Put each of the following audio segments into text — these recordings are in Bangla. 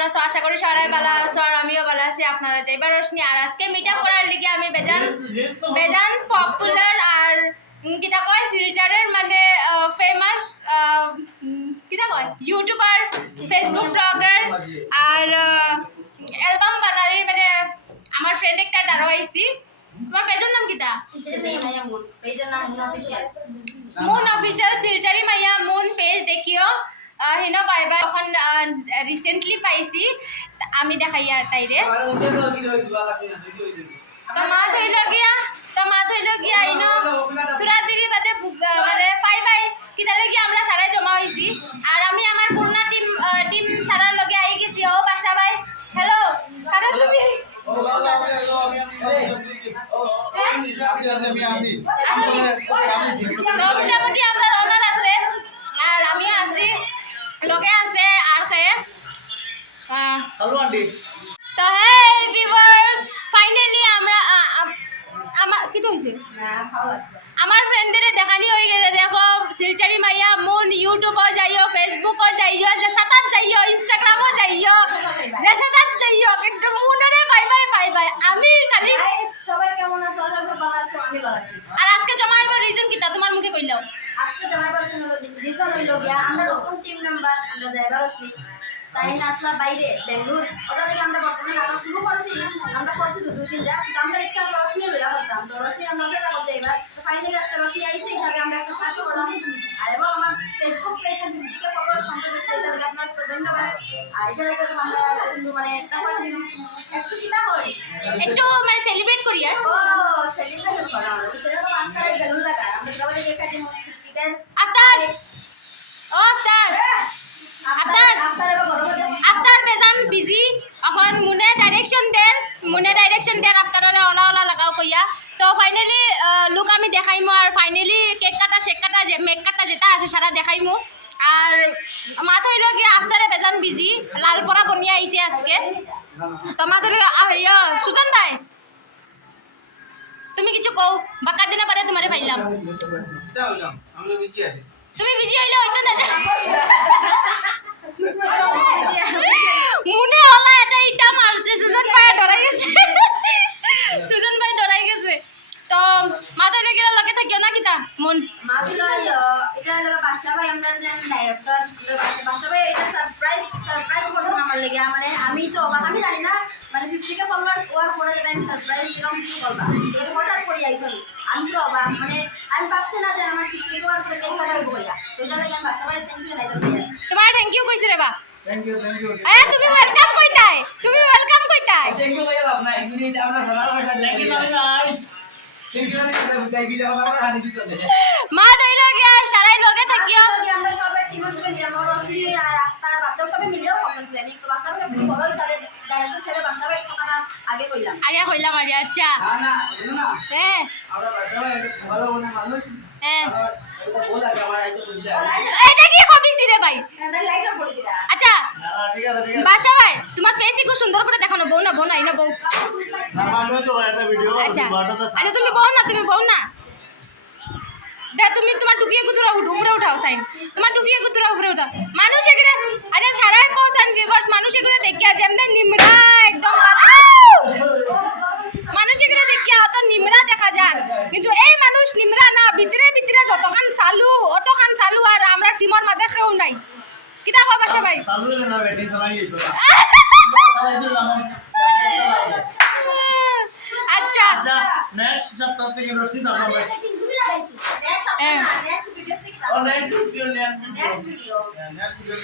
কেমন আছো? আশা করি সবাই ভালো আছো আর আমিও ভালো আছি। আপনারা যাইবার রোশনি আর আজকে মিটআপ করার লিগে আমি বেজান পপুলার আর কিটা কয় শিলচরের মানে ফেমাস কিটা কয় ইউটিউবার ফেসবুক ব্লগার আর অ্যালবাম বানারি মানে আমার ফ্রেন্ড একটা দাঁড়ো আইছি। তোমার পেজের নাম কিটা? মুন অফিসিয়াল শিলচরি মাইয়া মুন পেজ দেখিও হিনো পাইবা। এখন রিসেন্টলি পাইছি আমি দেখাই আর তাইরে তোমা থইল গিয়া ইনো সুরাতিরি বাদে মানে পাইবাই কিতা লাগি আমরা সারাই জমা হইছি আর আমি আমার পূর্ণা টিম সারার লগে আই গেছি। ও বাসা ভাই হ্যালো কারো তুমি মোটামুটি আমরা রওনার আছে আর আমি আছি লগে আছে আর খেয়ে তো হে ভিউয়ার্স ফাইনালি আমরা আমার কি হইছে আমার ফ্রেন্ডদের দেখানি হয়ে গেছে। দেখো শিলচরি মাইয়া মুন ইউটিউবও যাইও ফেসবুকও যাইও যে সাতাত যাইও ইনস্টাগ্রামও যাইও যে সাতাত যাইও কিন্তু মুনরে বাই বাই আমি খালি সবাই কেমন আছো? আমরা ভালো আছি, আমি ভালো আছি। আর আজকে জমাইবার রিজন কিটা তোমার মুখে কইলাও? আজকে জমাইবার জন্য রিজন হইল গিয়া আমরা নতুন টিম মেম্বার আমরা যাইবার আসি তাই না আসলা বাইরে বেঙ্গলুর ওটা লাগে আমরা বর্তমানে নাটক শুরু করছি। আমরা করছি তো 2-3 টা কিন্তু আমরা একটা রশ্মি লইয়া করতাম তো রশ্মি আমরা এটা করতে এবার ফাইনালি আজকে রশ্মি আইছে হিসাবে আমরা একটা পার্টি করলাম আর এবং আমার ফেসবুক পেজে ভিডিওকে ফলোয়ার সম্পর্কে সেইটা লাগে আপনার ধন্যবাদ। আর এটা লাগে আমরা মানে তারপর একটু কিতা হয় একটু মানে সেলিব্রেট করি আর ও সেলিব্রেশন করা হলো বুঝছেন তো আজকে বেলুন লাগা আমরা সবাই যে কাটি মুখটিকেন আফতার ও আফতার বেজান বিজি এখন মুনে ডাইরেকশন দেন আফতাররে ওলা ওলা লাগাও কইয়া তো ফাইনালি লুক আমি দেখাইমু আর ফাইনালি কেক কাটা শেক কাটা যে মেক কাটা যেটা আছে সারা দেখাইমু আর মাথা হইল গিয়ে আফতারে বেজান বিজি লালপরা বনিয়া আইছে আজকে তোমাদের ইয়া সুজন ভাই তুমি কিছু কও বাকা দিনা পরে তোমারে পাইলাম তুমি বিজি হইলে হইতো না মুনে হলা এটা ইটা মারছে সুজন ভাই ডরাই গেছে তো মাথা লেগে লগে থাকিও না কিতা মন মাছলা এটা লাগা বাচ্চা ভাই আমরা যে ডাইরেক্টর বাচ্চা ভাই এটা সারপ্রাইজ করছেন আমার লাগি মানে আমি তো আমি জানি না মানে 50 কে ফলোয়ার্স ওয়ার পরে যে আমি সারপ্রাইজ এরকম কিছু করবা এটা হঠাৎ করে আইছিল আমি তো মানে আমি ভাবছি না যে আমার 50 কে ওয়ার পরে কেক কাটাই বইয়া তো এটা লাগি আমি বাচ্চা ভাই থ্যাংক ইউ নাইতো তোমার থ্যাংক ইউ কইছে রে বা থ্যাংক ইউ আরে তুমি ওয়েলকাম কইতাই থ্যাংক ইউ ভাইয়া আপনার এগুলি আমরা সবার ভাষা থ্যাংক ইউ নাই থ্যাংক ইউ থ্যাংক ইউ আমরা রানি দিছো মা দইলো গিয়া সারাই লগে থাকিও আমরা সবাই টিমের মিলে আমরা রশ্মি আর আফতার বাচ্চা সবাই মিলেও কমেন্ট প্ল্যানিং তো বাচ্চা ভাই আপনি বলার তাহলে ডাইরেক্টর ছেড়ে বাচ্চা ভাই কথাটা আগে কইলাম আরে আচ্ছা না হ্যাঁ আমরা ভাষা ভাই ভালো মনে মানুষ হ্যাঁ এটা বল আগে আমার আইতো বুঝলা এটা কি কবিছি রে ভাই তাই লাইটও পড়ে দিলা আচ্ছা ঠিক আছে বাসা ভাই তোমার ফেসই খুব সুন্দর করে দেখানো বউ না ইনা বউ না মানবে তো একটা ভিডিও আচ্ছা বাটাতে আচ্ছা তুমি বউ না দে তুমি তোমার টুপিয়ে গুতুরা উপরে উঠাও সাইন তোমার টুপিয়ে গুতুরা উপরে উঠাও মানুষ এগুলা আচ্ছা সারাই কো সাইন ভিউয়ার্স মানুষ এগুলা দেখিয়া যেমন নিমরা একদম মানুষ এগুলা দেখিয়া অত নিমরা দেখা যায় কিন্তু এই মানুষ নিমরা না ভিতরে যতখান চালু আর আমরা টিমর মাঝে কেউ নাই কিটা কবা সে ভাই চালু না বেটি তো নাই তো তাই দিলাম আচ্ছা নেক্সট সপ্তাহ থেকে রশ্মি দাও আমরা নেক্সট ভিডিও থেকে নেক্সট ভিডিও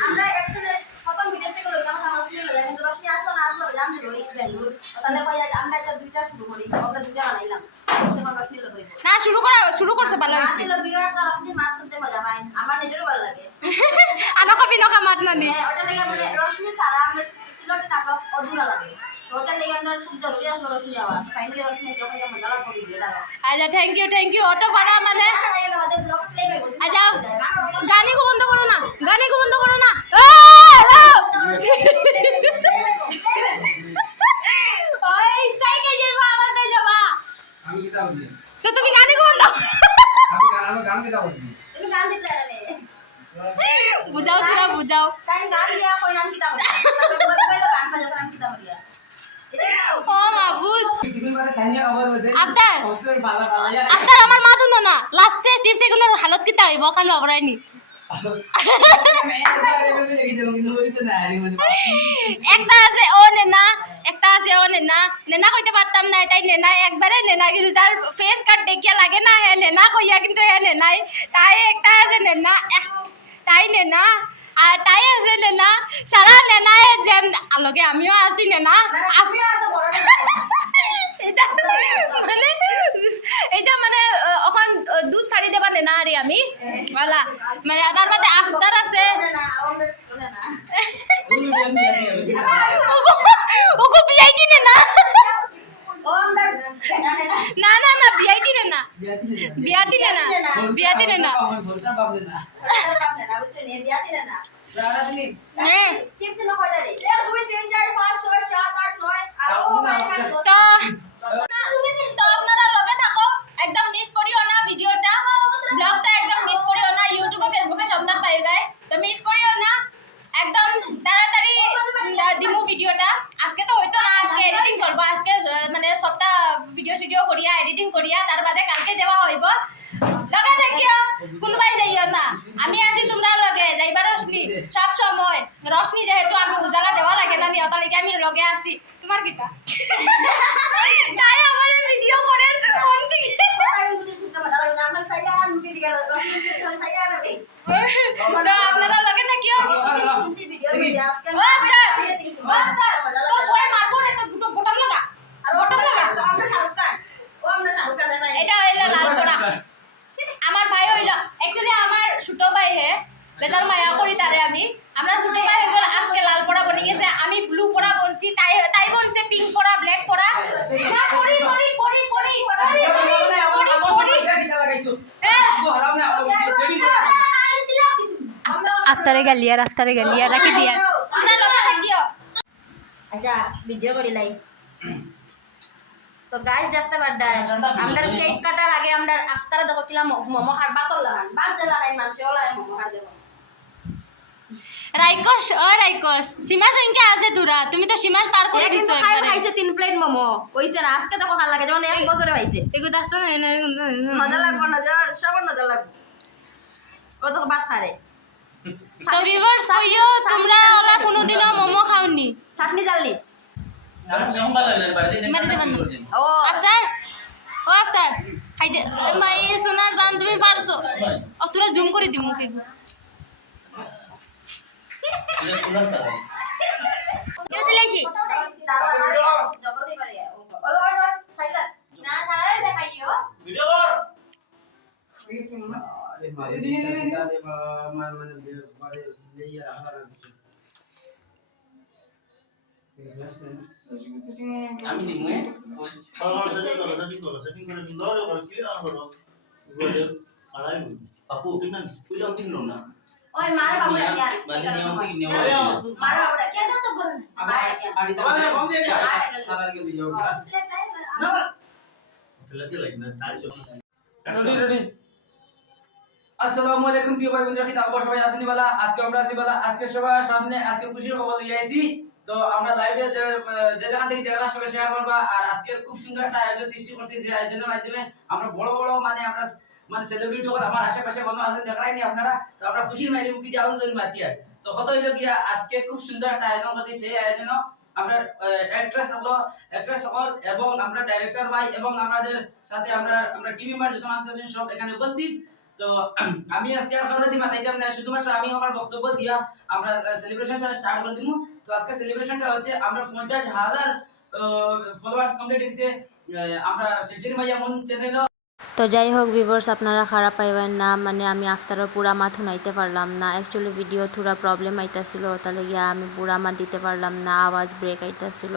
আমরা একসাথে প্রথম ভিডিও থেকে লইতাম রশ্মি লইয়া কিন্তু রশ্মি আসলো না জান দিল এই বেঙ্গলুর তাহলে ভাই আমরা একটা দুইটা শুরু করি আমরা দুইটা বানাইলাম তখন রশ্মি লইব না শুরু করছে ভালো হইছে আসলে ভিউয়ার্স আর আপনি মাছ শুনতে মজা পায় আমার নিজেরও ভালো লাগে আনকা বিনকা মাত না নি ওটা লাগে মানে রশ্মি সারা আমরা সিলটে নাটক অধুরা লাগে তো ওটা লাগে আমরা খুব জরুরি আছে রশ্মি যাওয়া ফাইনালি রশ্মি যখন মজা লাগবে ভিডিও লাগা আচ্ছা থ্যাংক ইউ অটো ভাড়া মানে আমাদের ব্লগ প্লে হইব আচ্ছা গানি কো বন্ধ করো না ওই স্ট্রাইকে যাবা আমারতে যাবা আমি কি দাও তো তুমি গানি কো বন্ধ আমি গান কি দাও তুমি গান দিতে লাগে বুঝাও তাই গান দিয়া কই নাম কি দাও আমরা যখন আমি কিতা করিয়া ও মাবুদ টিফিন বারে খানিয়া খাবার মধ্যে আফতার হোস্টেল ভালো ভালো আফতার আমার মা শুনো না লাস্টে চিপস এগুলোর হালত কিতা হইব কান বাবরাইনি একটা আছে ও নেনা একটা আছে ও নেনা নেনা কইতে পারতাম না তাই নেনা একবারে নেনা কিন্তু তার ফেস কাট দেখিয়া লাগে না হে নেনা কইয়া কিন্তু হে নেনাই তাই একটা আছে নেনা তাই নেনা আর তাই আছে নেনা সারা নেনাই যেম আলোকে আমিও আছি নেনা আমিও আছে বড় এটা মানে এটা মানে এখন দুধ ছাড়ি দেবা নেনা আরে আমি বলা মানে তার বাদে আফতার আছে না আমরা শুনে না ওগো বিআইটি নেনা ও আমরা না না না BIT Naina BIT Naina BIT Naina হ্যাঁ চিপস না কয়টা রে 1 2 3 4 5 6 7 8 9 আর ও ভাই তো তো আপনারা লগে থাকো একদম মিস করিও না ভিডিওটা ব্লগটা একদম মিস করিও না ইউটিউবে ফেসবুকে সব দাম পাইবে তো মিস করিও না একদম তাড়াতাড়ি দিমু ভিডিওটা আজকে তো হইতো না আজকে এডিটিং চলবো আজকে মানে সবটা ভিডিও করিয়া এডিটিং করিয়া তার বাদে কালকে দেওয়া হইব লগে থাকিও কোনবাই যাইও না আমি আছি তোমরা লগে যাইবা রশনি সব সময় রশনি যেহেতু আমি উজালা দেওয়া লাগে না নিয়তা লাগে আমি লগে আছি তোমার কিটা তাই আমার ভিডিও করে ফোন থেকে তো আপনারা লগে থাকিও তো ভয় মারবো রে তো দুটো বটন লাগা এটা হইলো লাল করা আমার ভাই হইলো অ্যাকচুয়ালি আমার ছোট ভাই হে বেজার মায়া করি তারে আমি আমরা ছোট ভাই হইলো আজকে লাল পড়া বনি গেছে আমি ব্লু পড়া বনছি তাই বনছে পিঙ্ক পড়া ব্ল্যাক পড়া না করি আফতারে গালিয়া রাখি দিয়া আমরা লগে থাকিও আচ্ছা ভিডিও করি লাইভ তো গাইস দেখতে পারডায় আমরা কেক কাটার আগে আমরা আফতারে দেখো কিলা মোমো খার বাতল লাগান বাদ যে লাগাই মানুষ ওলা মোমো খার দেব রাইকস সীমা সংখ্যা আছে তোরা তুমি তো সীমা পার করে দিছো খাইছে 3 প্লেট মোমো কইছে না আজকে দেখো খার লাগে যেমন 1 বছরে পাইছে এগো দাস্ত না মজা লাগবো সবার মজা লাগবে ও তো ভাত খারে তো ভিউয়ার্স কইও তোমরা ওলা কোনোদিনও মোমো খাওনি চাটনি জালনি ও আফতার খাইতে ভাই সোনার দাম তুমি পারছো তোরা জুম করে দিমু কে কেউ দিলাইছি জগল দি পারে ওই খাইলা না সারারে দেখাইও ভিডিও কর আমি দিমু পোস্ট সেটিং করে সুন্দর করে ক্লিয়ার করো বলে আড়াই মিনিট আপু কইলাম তিন না ওই মারা বাবু ডাকিয়া বাজে নিয়ম থেকে নিয়ম মারা বাবু ডাকিয়া কেন তো করুন মারা ডাকিয়া আড়ি মানে কম দিয়ে সারার কে বিজয় না সেলাকে লাইন না টাইট রেডি আসসালামু আলাইকুম প্রিয় ভাই বন্ধুরা কি খবর সবাই আছেন বালা আজকে আমরা আছি বালা আজকে সবার সামনে আজকে খুশির খবর লইয়া আইছি তো আমরা লাইভে যে যেখান থেকে দেখরা সবাই শেয়ার করবা আর আজকে খুব সুন্দর একটা আয়োজন সৃষ্টি করছি যে আয়োজনের মাধ্যমে আমরা বড় মানে আমরা মানে সেলিব্রিটি হল আমার আশেপাশে বন্ধু আছেন দেখাইনি আপনারা তো আমরা খুশির মাইরে মুখি দিয়ে আনন্দ মাতি আর তো কত হইলো গিয়া আজকে খুব সুন্দর একটা আয়োজন করছি সেই আয়োজন আমরা অ্যাক্ট্রেস সকল এবং আমরা ডাইরেক্টর ভাই এবং আমাদের সাথে আমরা টিম মেম্বার যত মানুষ আছেন সব এখানে উপস্থিত তো আমি আজকে আর খবর দিই মাথাইতাম না শুধুমাত্র আমি আমার বক্তব্য দিয়া আমরা সেলিব্রেশনটা স্টার্ট করে দিব তো আজকে সেলিব্রেশনটা হচ্ছে আমরা 50,000 ফলোয়ার্স কমপ্লিট হইছে আমরা শিলচর মাইয়া মন চ্যানেল তো যাই হোক ভিউয়ার্স আপনারা খারাপ পাইবেন না মানে আমি আফতারও পুরা মাথ শুনাইতে পারলাম না অ্যাকচুয়ালি ভিডিও থোড়া প্রবলেম আইতাছিল তাহলে গিয়া আমি পুরা মাথ দিতে পারলাম না আওয়াজ ব্রেক আইতাছিল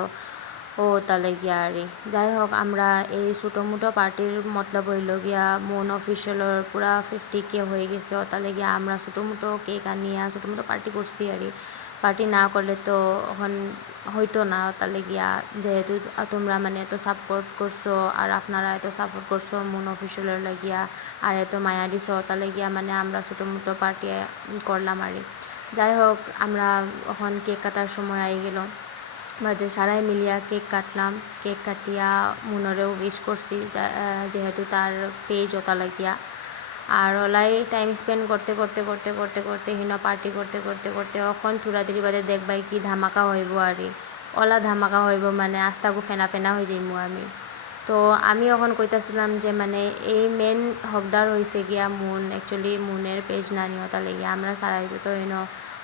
ও তাহলে গিয়া আর যাই হোক আমরা এই ছোটো মোটো পার্টির মতলব হইল গিয়া মন অফিসিয়ালর পুরা 50K হয়ে গেছে ও তাহলে গিয়া আমরা ছোটো মোটো কেক আনিয়া ছোটো মোটো পার্টি করছি আর পার্টি না করলে তো এখন হইতো না তাহলে গিয়া যেহেতু তোমরা মানে এত সাপোর্ট করছো আর আপনারা এত সাপোর্ট করছো মন অফিসিয়ালের লাগিয়া আর এত মায়া দিছো তাহলে গিয়া মানে আমরা ছোটো মোটো পার্টি করলাম আর যাই হোক আমরা এখন কেক কাটার সময় আই গেল বাদে সারাই মিলিয়া কেক কাটলাম, কেক কাটিয়া মুনরেও উইশ করছি যেহেতু তার পেজ ওটা লাগিয়া। আর ওলাই টাইম স্পেন্ড করতে করতে করতে করতে করতে হিনা পার্টি করতে করতে করতে অখন থোড়া দেরি বাদে দেখবাই কি ধামাকা হইব আর ওলা ধামাকা হইব মানে আস্তাগু ফেনা ফেনা হয়ে যাইমু আমি। তো আমি এখন কইতাছিলাম যে মানে এই মেন হকদার হয়েছে গিয়া মুন, অ্যাকচুয়ালি মুনের পেজ না নিয়তা লেগে আমরা সারাই তো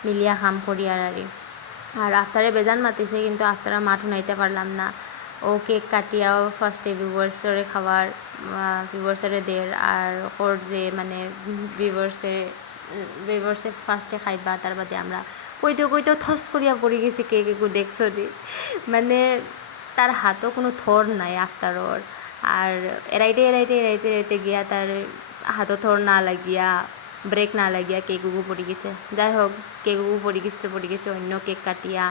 মিলিয়া খাম করি আর আফতারে বেজান মাতিছে কিন্তু আফতারা মাঠ উনাইতে পারলাম না। ও কেক কাটিয়াও ফার্স্টে ভিউয়ার্সরে খাবার ভিউয়ার্সরে দের আর ওর যে মানে ভিউয়ার্সে ফার্স্টে খাইবা তার বাদে আমরা কইতেও থস করিয়া পড়ে গেছি কেক একটু দেখছো দি মানে তার হাতও কোনো থর নাই আফতারর। আর এড়াইতে গিয়া তার হাতও থর না লাগিয়া ব্রেক না লাগিয়া কেক উগু পড়ে গেছে। যাই হোক কেক উগু পড়ে গেছে অন্য কেক কাটিয়া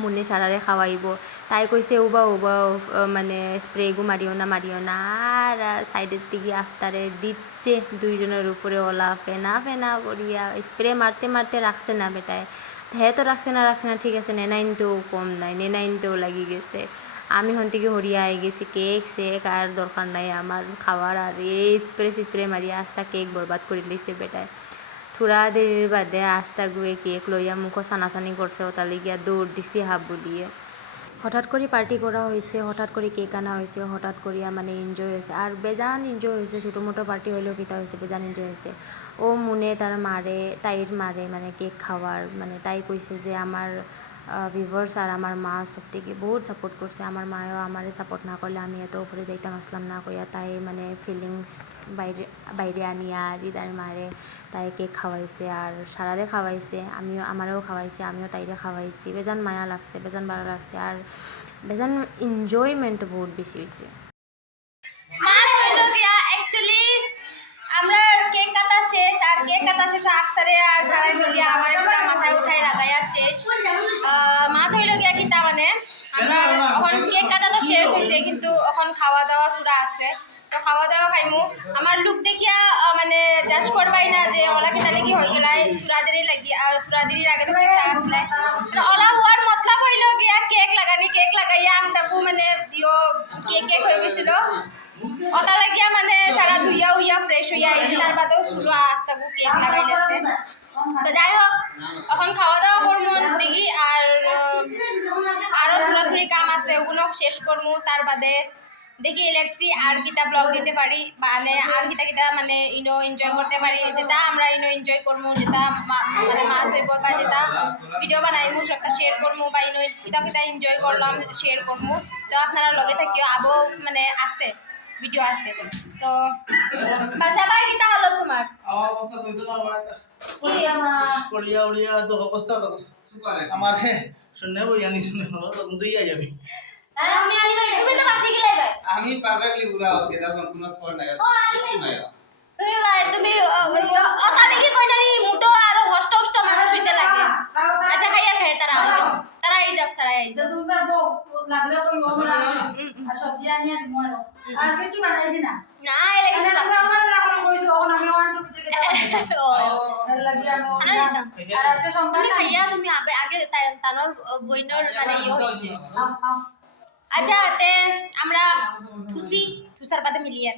মুনে সারারে খাওয়াইব। তাই কইছে উবা মানে স্প্রেগু মারিও না আর সাইডের দিকে আফতারে দিচ্ছে দুইজনের উপরে ওলা ফেনা ফেনা করিয়া স্প্রে মারতে মারতে রাখছে না বেটায়। হ্যাঁ তো রাখছে না ঠিক আছে, নেনাইনতেও কম নাই, নেনাইনতেও লাগি গেছে। আমি হন থেকে হরিয়া আই গেছি কেক সেক আর দরকার নাই আমার খাওয়ার আর এই স্প্রে মারিয়া আস্তা কেক বরবাদ করে দিয়েছে বেটায়। থোড়া দেরির বাদে আস্তা গুয়ে কেক লইয়া মুখো সানাসানি করছে ওতালে গিয়া দৌড় দিছি হাব বলিয়ে। হঠাৎ করে পার্টি করা হয়েছে, হঠাৎ করে কেক আনা হয়েছে, হঠাৎ করিয়া মানে এনজয় হয়েছে আর বেজান এনজয় হয়েছে। ছোটো মোটো পার্টি হইলেও কিতা হয়েছে বেজান এনজয় হয়েছে। ও মুনে তাইর মারে মানে কেক খাওয়ার মানে তাই কইছে যে আমার ভিউয়ার্স আর আমার মা সব থেকে বহুত সাপোর্ট করছে, আমার মাও আমারে সাপোর্ট না করলে আমি এত উপরে যাইতাম আসলাম না কইয়া তাই মানে ফিলিংস বাইরে আনিয়া রিদার মারে তাই কেক খাওয়াইছে আর সারারে খাওয়াইছে, আমারও খাওয়াইছে, আমিও তাইরে খাওয়াইছি। বেজান মায়া লাগছে, বেজান ভালো লাগছে আর বেজান এনজয়মেন্ট বহুত বেশি হয়েছে। মাছ হইল গিয়া অ্যাকচুয়ালি আমরা কেক কাটা শেষ আর কেক কাটা শেষ আখতারে আর সারাই মিলিয়া আমার একটা মাথায় উঠাই লাগাইয়া শেষ। মাছ হইল গিয়া কিতা মানে আমরা এখন কেক কাটা তো শেষ হয়েছে কিন্তু এখন খাওয়া দাওয়া পুরা আছে, তো খাওয়া দাওয়া খাইমু। আমার লুক দেখিয়া মানে জাজ করবাই না যে ওলা কিতা লাগি হয়ে গেলাই তুরাদেরই আগে তো ঠিকঠাক আসলে ওলা হওয়ার মতলব হইল গিয়া কেক লাগাইয়া আস্তাকু মানে কেক হয়ে গেছিল ওটা লাগিয়া মানে সারা ধুইয়া ফ্রেশ হইয়া আইছি তার বাদেও শুরু আস্তাকু কেক লাগাই দিচ্ছে। তো যাই হোক এখন খাওয়া দাওয়া করবো দেখি আর আরো থোড়াথুড়ি কাম আছে ওগুলো শেষ করবো তার বাদে দেখি লেটসি আর কিতা ব্লগ দিতে পারি মানে আর কিতা মানে এনজয় করতে পারি যেটা আমরা এনজয় করবো যেটা মানে মাছ হইব বা যেটা ভিডিও বানাইমু সবটা শেয়ার করবো বা কিতা এনজয় করলাম শেয়ার করবো। তো আপনারা লগে থাকিও আবো মানে আছে ভিডিও আছে। তো বাসা ভাই কিতা হলো তোমার আমার অবস্থা কইতো না উড়িয়া তো অবস্থা তো আমার শুনে বই জানি শুনে হলো তখন তুই যাবি। তুমি তো বাসি গেলাই ভাই আমি পারফেক্টলি পুরা ওকে তখন কোনো স্পট নাই কিছু নাই। তুমি ওখানে কি কই জানি মুটো আর হষ্ট মানুষ হইতে লাগে। আচ্ছা খাইয়া তারা এই যাক সারা এই তোমরা লাগলে কই ওমরা আর সবজি আনিয়া দিমু আর কিছু বানাইছি না না এলে কিছু আমরা না করে কইছো এখন আমি 1 2 থেকে এর লাগি আমি আর আজকে তুমি খাইয়া তুমি আগে তানোর বইনর মানে হইছে। আচ্ছা তে আমরা থুসার বাদে মিলিয়ে